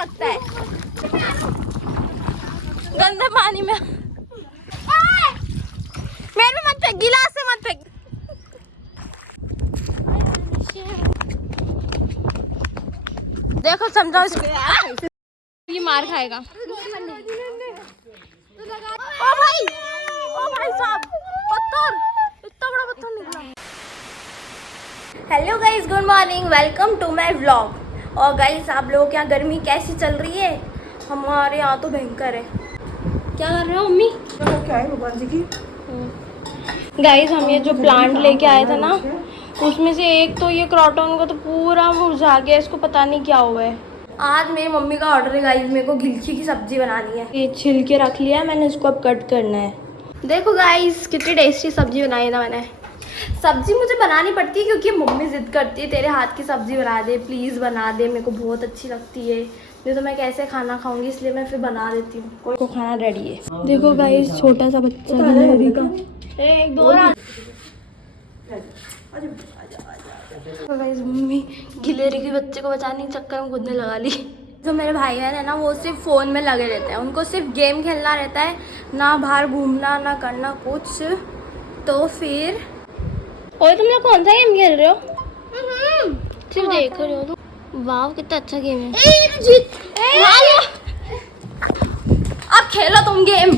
लगता है गंदे पानी में। मेरे में मत फेंक, गिलास से मत फेंक। देखो समझाओ इसको, ये मार खाएगा। ओ भाई साहब, पत्थर, इतना बड़ा पत्थर निकला। Hello guys, good morning, welcome to my vlog. और गाइस आप लोगों के यहाँ गर्मी कैसी चल रही है? हमारे यहाँ तो भयंकर है। क्या कर रहे हो मम्मी? क्या है भगवान जी की? गाइस हम ये जो प्लांट लेके आए थे ना, उसमें से एक तो ये क्रॉटन का तो पूरा मुरझा गया, इसको पता नहीं क्या हुआ है। आज मेरी मम्मी का ऑर्डर है गाइस, मेरे को गिलकी की सब्जी बनानी है। ये छिल के रख लिया है मैंने, इसको अब कट करना है। देखो गाइस कितनी टेस्टी सब्जी बनाई था मैंने। सब्जी मुझे बनानी पड़ती है क्योंकि मम्मी जिद करती है तेरे हाथ की सब्जी बना दे, प्लीज़ बना दे, मेरे को बहुत अच्छी लगती है। नहीं तो मैं कैसे खाना खाऊंगी, इसलिए मैं फिर बना देती हूँ। कोई को खाना रेडी है। देखो गाइस छोटा सा बच्चा गिलहरी का, एक दो तो गाइस मम्मी गिलहरी के बच्चे को बचाने के चक्कर में कूदने लगा ली। जो मेरे भाई बहन है ना, वो सिर्फ फ़ोन में लगे रहते हैं, उनको सिर्फ गेम खेलना रहता है, ना बाहर घूमना ना करना कुछ। तो फिर और तुम लोग कौन सा गेम खेल रहे हो? सिर्फ देख रहे हो तुम। वाह कितना अच्छा गेम है। अब खेलो तुम गेम।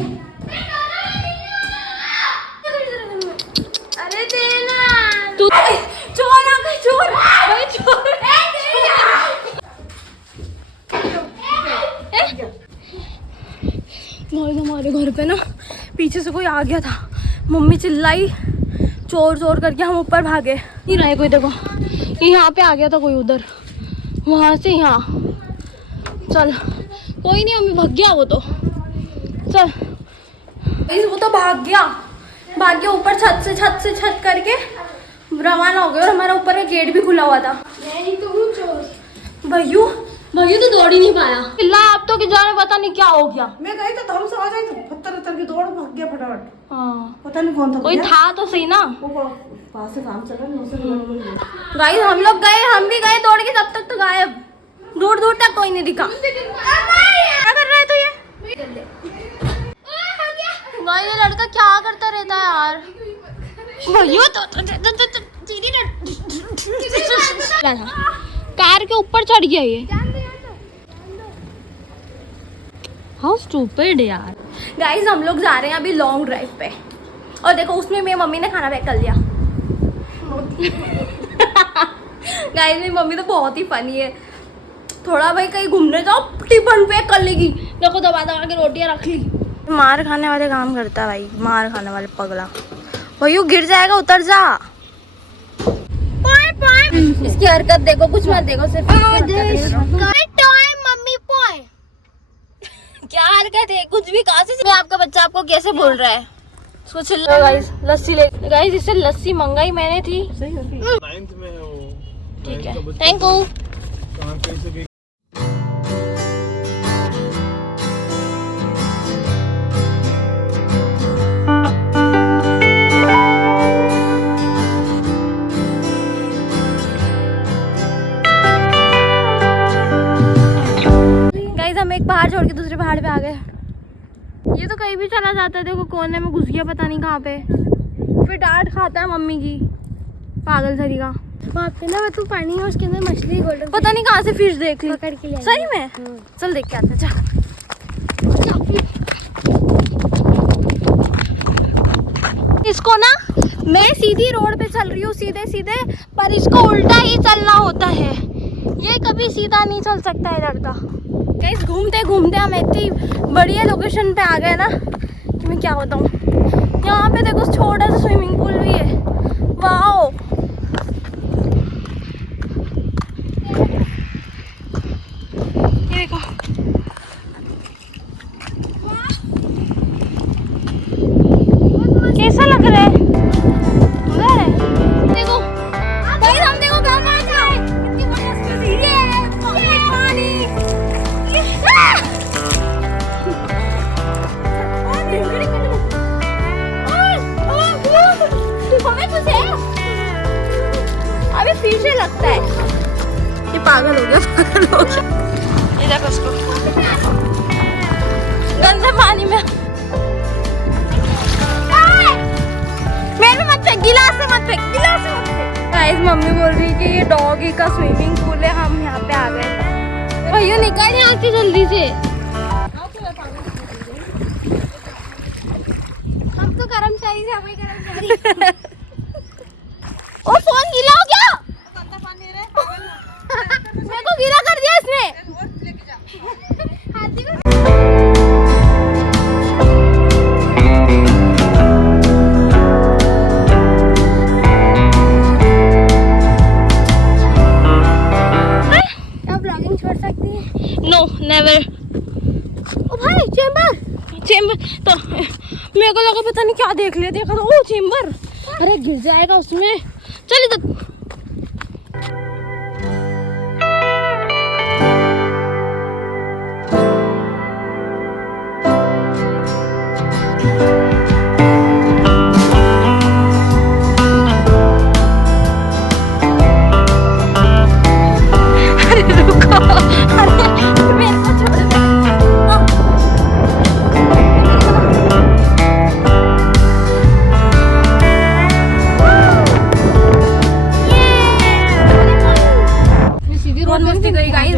अरे देना तू, चोर आ गए, चोर भाई, चोर भाई। हमारे घर पे ना पीछे से कोई आ गया था, मम्मी चिल्लाई चोर चोर करके, हम ऊपर भागे। नहीं रहे कोई, देखो यहाँ पे आ गया था कोई, उधर वहां से यहाँ। चल कोई नहीं, मम्मी भाग गया वो तो। चल वो तो भाग गया ऊपर छत से छत करके रवाना हो गया। और हमारा ऊपर का गेट भी खुला हुआ था। मैं ही तो हूँ चोर। भैयू तो दौड़ ही नहीं पाया। चिल्ला आप तो कि जाने पता नहीं क्या हो गया। मैं गई तो हम सब आ गए, पत्थर की दौड़ भाग गया फटाफट। हाँ पता नहीं कौन था, कोई था तो सही ना। वो पास से काम चल रहा। गाइस हम लोग गए, हम भी गए दौड़ के, तब तक तो गायब, दूर दूर तक कोई नहीं दिखा। क्या कर रहा है तू ये? भाई ये लड़का क्या करता रहता है यार। भैया कार के ऊपर चढ़ गया ये। हाउ स्टूपिड यार। गाइस हम लोग जा रहे हैं अभी लॉन्ग ड्राइव पे, और देखो उसमें मेरी मम्मी ने खाना पैक कर लिया। गाइस मेरी मम्मी तो बहुत ही फनी है। थोड़ा भाई कहीं घूमने जाओ, टिफिन पैक कर लेगी। देखो दबा दबा के रोटियां रख ली। मार खाने वाले काम करता है भाई, मार खाने वाले पगला। भैया गिर जाएगा, उतर जा। इसकी हरकत देखो, कुछ मत देखो, सिर्फ मम्मी पोय। क्या हरकत है, कुछ भी कहाँ से? आपका बच्चा आपको कैसे बोल रहा है? इसको चिल्ला। गाइस लस्सी ले, गाइस इससे लस्सी मंगाई मैंने थी। 9th में है वो। ठीक है, थैंक यू। हम एक पहाड़ छोड़ के दूसरे पहाड़ पे आ गए। ये तो कहीं भी चला जाता है, देखो कोने में घुस गया पता नहीं कहाँ पे, फिर डांट खाता है मम्मी की, पागल सरी का। वहाँ पे ना तू पानी है, उसके अंदर मछली गोल्डन, पता नहीं कहाँ से फिश देख ली, पकड़ के लिया सही में। चल देख के आते। चल इसको ना, मैं सीधी रोड पे चल रही हूँ सीधे सीधे, पर इसको उल्टा ही चलना होता है, ये कभी सीधा नहीं चल सकता है लड़का। गाइस घूमते घूमते हम इतनी बढ़िया लोकेशन पे आ गए ना कि मैं क्या बताऊँ। यहाँ पे देखो छोटा सा स्विमिंग पूल भी है। वाओ ये देखो, कैसा लग रहा है? देखो भाई, हम देखो कहाँ जाए, कितनी मस्त सीढ़ी है, पानी। हमें कुछ है अभी फिर से लगता है। ये पागल हो गया, पागल हो गया। ये देखो उसको गंदे पानी में। मेरे मत फेंक, गिलास से मत फेंक, गिलास से मत फेंक। गाइस मम्मी बोल रही है कि ये डॉगी का स्विमिंग पूल है, हम यहाँ पे आ गए। भैया निकल यहाँ से जल्दी से। हम तो कर्मचारी से, हमें कर्मचारी। ओ फोन गीला हो गया। मेरे को गीला कर दिया इसने। हाथी को छोड़ सकती है? No never. ओ भाई चेंबर तो मेरे को लगा पता नहीं क्या देख लिया, देखा तो ओ चेंबर। अरे गिर जाएगा उसमें। चल इधर।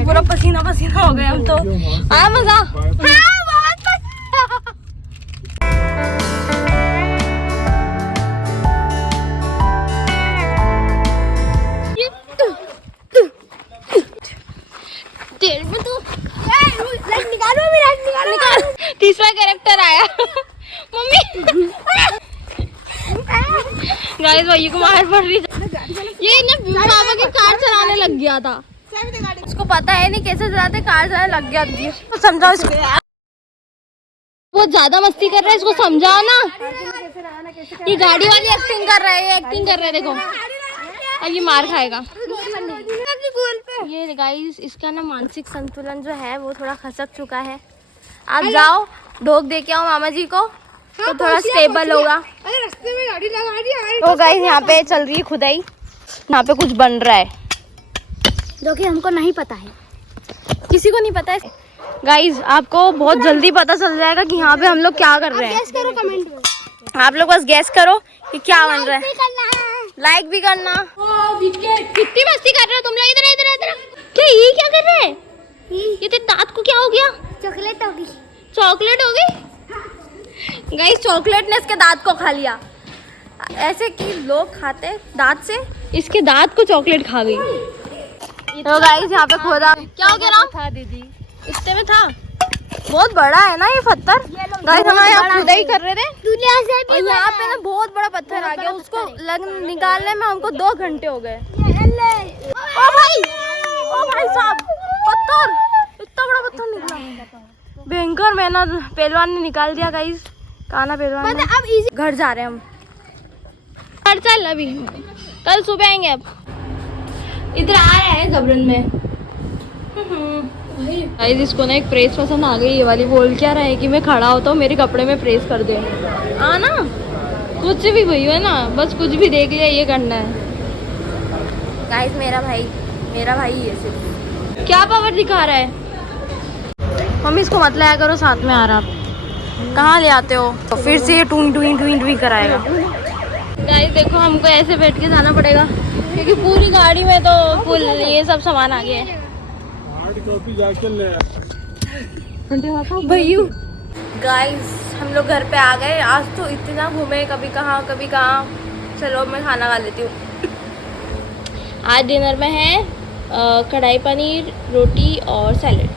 पूरा पसीना पसीना हो गए हम तो। हाँ मजा, हाँ बहुत निकाल। तीसरा कैरेक्टर आया मम्मी। गाइस भाई को मार पड़ रही। ये ना पापा की कार चलाने लग गया था, उसको पता है नहीं कैसे चलाते, कार चलाने लग गया तो समझाओ इसको। बहुत ज्यादा मस्ती कर रहा है, इसको समझाओ ना। ये गाड़ी वाली एक्टिंग कर रहा है, एक्टिंग कर रहा है देखो। और ये मार खाएगा। ये गाइस इसका ना मानसिक संतुलन जो है वो थोड़ा खसक चुका है। आप जाओ ढोक दे के आओ मामा जी को, तो थोड़ा स्टेबल होगा। रास्ते में गाड़ी लगा दी। तो गाइस यहाँ पे चल रही है खुदाई, यहाँ पे कुछ बन रहा है जो कि हमको नहीं पता है, किसी को नहीं पता है। गाइस आपको बहुत जल्दी पता चल जाएगा कि यहाँ पे हम लोग क्या कर रहे हैं। गैस करो कमेंट में। आप लोग बस गैस करो कि क्या बन रहा है। लाइक भी करना। कितनी मस्ती कर रहे हो तुम लोग। इधर इधर इधर। क्या ये क्या कर रहे हैं? ये तेरे दांत को क्या हो गया? चॉकलेट होगी। चॉकलेट हो गई? गाइस चॉकलेट ने इसके दांत को खा लिया। ऐसे कि लोग खाते दांत से, इसके दांत को चॉकलेट खा गई। तो गाइस यहाँ पे खोदा, क्या हो गया राम? था दीदी, इतने में था। बहुत बड़ा है ना ये पत्थर। गाइस हम यहाँ खुदाई कर रहे थे और यहाँ पे ना बहुत बड़ा पत्थर आ गया, उसको निकालने में हमको 2 घंटे हो गए। ओ भाई साहब, पत्थर, इतना बड़ा पत्थर निकला। भयंकर मेहनत पहलवान ने निकाल दिया गाइस, काना पहलवान ने। अब इजी घर जा रहे हैं हम। घर चल, अभी कल सुबह आएंगे। अब इधर आ रहे हैं जबरन में। गाइस इसको ना एक प्रेस पसंद आ गई, ये वाली। बोल क्या रहा है कि मैं खड़ा होता हूँ मेरे कपड़े में प्रेस कर दे। ना कुछ भी भई है ना, बस कुछ भी देख लिया ये करना है। गाइस मेरा भाई ही है सिर्फ। क्या पावर दिखा रहा है? मम्मी इसको मत लाया करो साथ में। आ रहा आप कहाँ ले आते हो? तो फिर से ये टूई टूई टूई टूई कराएगा। गाइस देखो हमको ऐसे बैठ के जाना पड़ेगा क्योंकि पूरी गाड़ी में तो फुल ये सब सामान आ गया है। भैयू गाइस हम लोग घर पे आ गए। आज तो इतना घूमे, कभी कहाँ कभी कहाँ। चलो अब मैं खाना खा लेती हूँ। आज डिनर में है कढ़ाई पनीर, रोटी और सैलेड।